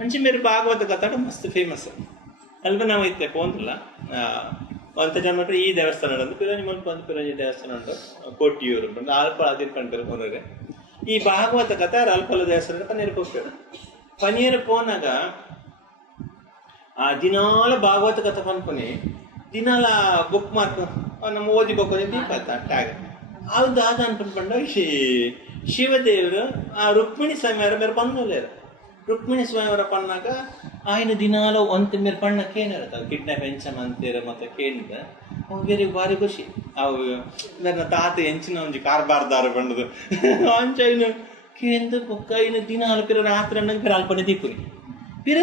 ಅಂಚೆ ಮೇರೆ ಭಾಗವತ ಕಥಾಡ ಮಸ್ತ್ ಫೇಮಸ್ ಅಲ್ಪ ನಾವು ಇತ್ತೆ ಪೋಂದಿಲ್ಲ ಒಂತ ಜನ ಈ ದೇವಸ್ಥಾನ ಉಂಟು ಪಿರಂಜಿ ಮುಲ್ಪ ಒಂದು ಪಿರಂಜಿ ದೇವಸ್ಥಾನ ಉಂಟು ಕೊಟ್ಟಿಯೂರು ಉಂಟು ಅಲ್ಪ ಅದಿರ್ಕೊಂಡು ಹೋದ್ರೆ ಈ ಭಾಗವತ ಕಥೆ ಅಲ್ಪಲ ದೇವಸ್ಥಾನ ಪನ್ನೀರು ಹೋಗ್ತಾರೆ ಪನ್ನೀರು ಪೋನಾಗ ಆ ದಿನಾಲ ಭಾಗವತ ಕಥೆ ಪನ್ಪನಿ ದಿನಾಲ ಬುಕ್ ಮಾರ್ಕ್ ನಮ್ಮ ಓದಿ ಬುಕ್ ದೀಪ ಟ್ಯಾಗ್ ಅದು ದಾದ ಅನ್ಕೊಂಡ್ಬಂಡ ಶಿವದೇವರು ಆ ರುಕ್ಮಿಣಿ ಸ್ವಾಮಿಯವರ ಮೇಲೆ ಪನ್ನಲೇರು ರುಕ್ಮಿಣಿ ಸ್ವಾಮಿಯವರ ಪನ್ನಾಗ ఆయన ದಿನಾಲ ಒಂತ మీరు ಪಣ್ಣ ಕೇನಿರತ್ತ ಕಿಡ್ನಾಪ್ ಎಂಚನ ಅಂತೀರ ಮತ್ತೆ ಕೇಳಿದ ಬೇರೆ ಭಾರಿ ಖುಷಿ ಅವು ನನ್ನ ತಾತ ಎಂಚಿನ ಒಂಜಿ ಕಾರ್ಬಾರ್ದಾರ ಬಂಡದು ಅಂಚೈನು ಕೇಂದ್ರ ಬುಕ್ಕ ಐನು ದಿನಾಲ ಪಿರ ರಾತ್ರಿ ಅನ್ನಂಗೆ ಪಿರ ಅಲ್ಪನೆ ದೀಪುರಿ ಪಿರ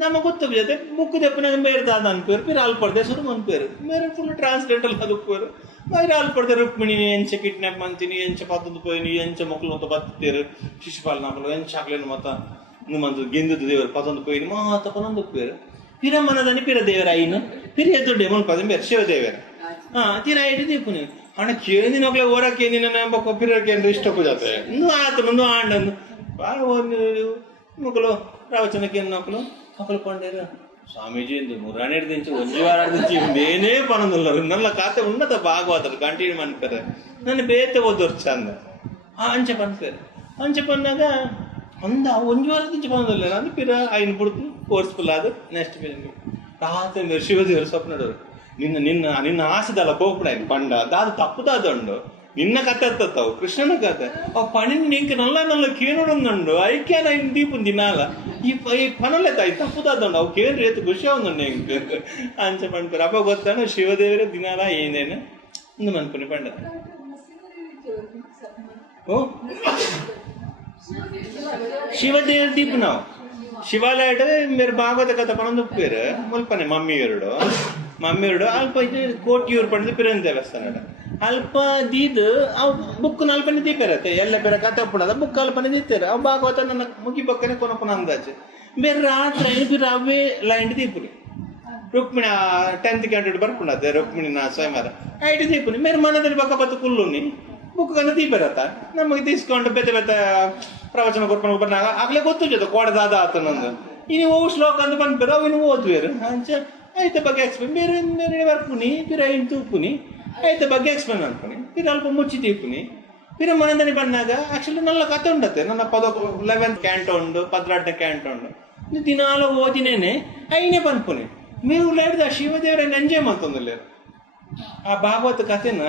ನಮಗೆ ಗೊತ್ತ ಜೊತೆ ಬುಕ್ ದೆಪ್ಪನಾಗ ಬೇರೆ ತಾದ ಅನ್ಪೇರು ಪಿರ ಅಲ್ಪಡ್ದೆ ಸುರು ಅನ್ಪೇರು ಬೇರೆ ಫುಲ್ ಟ್ರಾನ್ಸ್ಲೇಟರ್ ಅದು ಉಪ್ಪೇರು ಬೇರೆ ಅಲ್ಪಡ್ದೆ ರುಕ್ಮಿಣಿ ಎಂಚ ಕಿಡ್ನಾಪ್ ಅಂತೀನಿ ಎಂಚ ಪತ್ತದು ಪೋಯಿನಿ ಎಂಚ ಮಕ್ಕಳು ಮತ್ತೆ ಬತ್ತಿರು ಶಿಶುಪಾಲನ ಮಕ್ಕಳು ಎಂಚ ಹಾಕ್ಲೇನು ಮತ್ತ ನಿಮ್ಮಂದು ಗೆಂದದ ದೇವರು ಪದೊಂದು ಪೋಯಿನಿ ಮಾತ ಪದೊಂದು ಉಪ್ಪೇರು ಪಿರ ಮನದಲ್ಲಿ ಪಿರ ದೇವರ ಐನು ಪಿರ ಎತ್ತೊಡ್ಡೆ ಮುಲ್ಪ ಬೇರೆ ಶಿವದೇವರ ತೀರ ಐದು ದೀಪುನಿ ಹಣ ಕೇಂದಿನ ಹೋಗ್ಲೇ ಓರಕ್ಕೆ ನಿನ್ನ ಪಿರಕ್ಕೆ ಅಂದ್ರೆ ಇಷ್ಟಕ್ಕೂ ಜಾತೆ ಇನ್ನು ಆತ ಮುಂದೆ ಆಂಡನ್ನು ಒಂದು ಮಕ್ಕಳು ಪ್ರವಚನಕ್ಕೆ ಮಕ್ಕಳು ಮಕ್ಕಳು ಕೊಂಡೇರು ಸ್ವಾಮೀಜಿ ಎಂದು ಮುರಾಣೆಡ್ ದಿಂಚು ಒಂಜಿ ವಾರ ದಿಂಚು ಏನೇ ಪಣದಲ್ಲರು ನನ್ನ ಖಾತೆ ಉನ್ನತ ಭಾಗವತರು ಕಂಟಿನ್ಯೂ ಮಾಡ್ತಾರೆ ನನ್ನ ಬೇತೆ ಓದೋರು ಚಂದ ಅಂಚೆ ಪನ್ಪೇರು ಅಂಚೆ ಪನ್ನಾಗ ಅಂದ ಒಂಜಿ ವಾರ ದಿಂಚು ಪಣದಲ್ಲ ಅಂದ್ರೆ ಪಿರ ಐನು ಬಿಡ್ತು ಕೋರ್ಸ್ಫುಲ್ ಆದ ನೆಕ್ಸ್ಟ್ ರಾತ್ರಿ మీరు ಶಿವದೇವರು ಸ್ವಪ್ನಡೋರು ನಿನ್ನ ನಿನ್ನ ನಿನ್ನ ಆಸೆದಲ್ಲ ಕೋಪಡ ಪಂಡ ದಾದು ತಪ್ಪುದಾದಂಡು ನಿನ್ನ ಕತೆ ಎತ್ತವು ಕೃಷ್ಣನ ಕತೆ ಅವ್ ಪಣಿನ ನಿಂಕ ನಲ್ಲ ನಲ್ಲ ಕೇಳೋಡೊಂದುಂಡು ಐಕ್ಯಾನ ಇನ್ ದೀಪನ್ ದಿನಾಲ ಈ ಪನಲೆತ್ತ ಐ ತಪ್ಪುದಾದಂಡು ಅವು ಕೇಳ್ರಿ ಎತ್ತು ಖುಷಿ ಅವನು ಇಂಕ ಅಂಚೆ ಪಣ್ಪೇರು ಅಪ್ಪ ಗೊತ್ತಾನು ಶಿವದೇವರೇ ದಿನಾಲ ಏನೇನು ಒಂದು ಮನ್ಪುನಿ ಪಂಡ ಓ ಶಿವದೇವರ ದೀಪ ನಾವು ಶಿವಾಲಯ ಮೇರೆ ಭಾಗವತ ಕಥೆ ಪಣದು ಉಪ್ಪೇರು ಮುಲ್ಪನೆ ಮಮ್ಮಿಯರು ಅಲ್ಪ ಕೋಟಿಯೂರು ಪಡೆದು ಪಿರಂಜಿ ದೇವಸ್ಥಾನ ಅಲ್ಪ ದೀದ್ ಅವು ಬುಕ್ ಅಲ್ಪನೆ ದೀಪ ಇರತ್ತೆ ಎಲ್ಲ ಬೇರೆ ಕತೆ ಒಪ್ಪಣದ ಬುಕ್ ಅಲ್ಪನೆ ದೀತಾರೆ ಅವು ಭಾಗವತ ನನ್ನ ಮುಗಿ ಪಕ್ಕನೆ ಕೊನಪನ ಅಂದಾಜು ಬೇರೆ ರಾತ್ರಿ ಐದು ಅವೇ ಲೈನ್ ದೀಪುರಿ ರುಕ್ಮಿಣಿ 10th ಕ್ಯಾಂಡಿಡೇಟ್ ಬರ್ಕೊಂಡತ್ತೆ ರುಕ್ಮಿಣಿನ ಸ್ವಯಂವರ ಐದು ದೀಪುನಿ ಮೇರೆ ಮನದಲ್ಲಿ ಪಕ್ಕ ಬತ್ತು ಕುಲ್ಲುನಿ ಬುಕ್ ಕನ್ನ ದೀಪ ಇರತ್ತ ನಮಗೆ ತೀಸ್ಕೊಂಡು ಬೆತ್ತ ಬೆತ್ತ ಪ್ರವಚನ ಕೊಡ್ಕೊಂಡು ಬಂದಾಗ ಆಗ್ಲೇ ಗೊತ್ತು ಜೊತೆ ಕೊಡದಾದ ಆತ ನಂದು ಇನ್ನು ಓ ಶ್ಲೋಕ ಅಂತ ಬಂದ್ಬೇರು ಅವು ಇನ್ನು ಓದ್ಬೇರು ಅಂಚ ಐತೆ ಬಗ್ಗೆ ಎಕ್ಸ್ಪ್ಲೇನ್ ಬೇರೆ ಬೇರೆ ಬರ್ಪುನಿ ಪಿರ ಐದು ತೂಪುನಿ ಐತೆ ಬಗ್ಗೆ ಎಕ್ಸ್ಪ್ಲೇನ್ ಅನ್ಪುನಿ ಪಿರ ಅಲ್ಪ ಮುಚ್ಚಿ ತೀಪುನಿ ಪಿರ ಮನದಲ್ಲಿ ಬಂದಾಗ ಆಕ್ಚುಲಿ ನಲ್ಲ ಕತೆ ಉಂಡತ್ತೆ ನನ್ನ 11th ಕ್ಯಾಂಟೋ ಉಂಡು 12ನೇ ಕ್ಯಾಂಟೋ ಉಂಡು ದಿನಾಲ ಓದಿನೇನೆ ಐನೇ ಪನ್ಪುನಿ మీరు లేడు ಶಿವದೇವರನ್ನ ಎಂಜಾಯ್ ಮಾಡ್ತಂದಿಲ್ಲೇರು ಆ ಭಾಗವತ ಕಥೆನ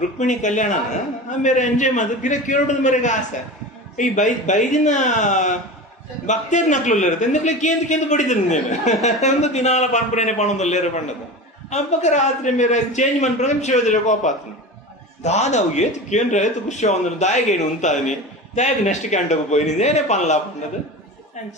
ರುಕ್ಮಿಣಿ ಕಲ್ಯಾಣನ ಮೇರೆ ಎಂಜಾಯ್ ಮಾಡಿದ್ರು ಪಿರ ಕೇಳೋದು ಮೇರೆಗೆ ಆಸೆ ಈ ಬೈದಿನ ಭಕ್ತಿಯರ್ ನಕ್ಲು ಇರುತ್ತೆ ಎಂದಕ್ಲೆ ಕೇಂದ್ರ ಬಡಿದ್ರು ನೀನು ಒಂದು ದಿನಾಲ ಪನ್ಪುರೇನೆ ಪಣದಲ್ಲೇರು ಪಂಡದು ಹಬ್ಬಕ್ಕ ರಾತ್ರಿ ಮೇರೆ ಚೇಂಜ್ ಮಾಡ್ಬಿಟ್ರೆ ಶಿವದೇವ ಕೋಪ ಆತನು దాదాపు ఏది కేంద్ర ఏది ఖుషి ఉంది దాయగేడు ఉంటాయని దాయకు నెక్స్ట్ క్యాంటకు పోయింది నేనే పనులా పన్నది అని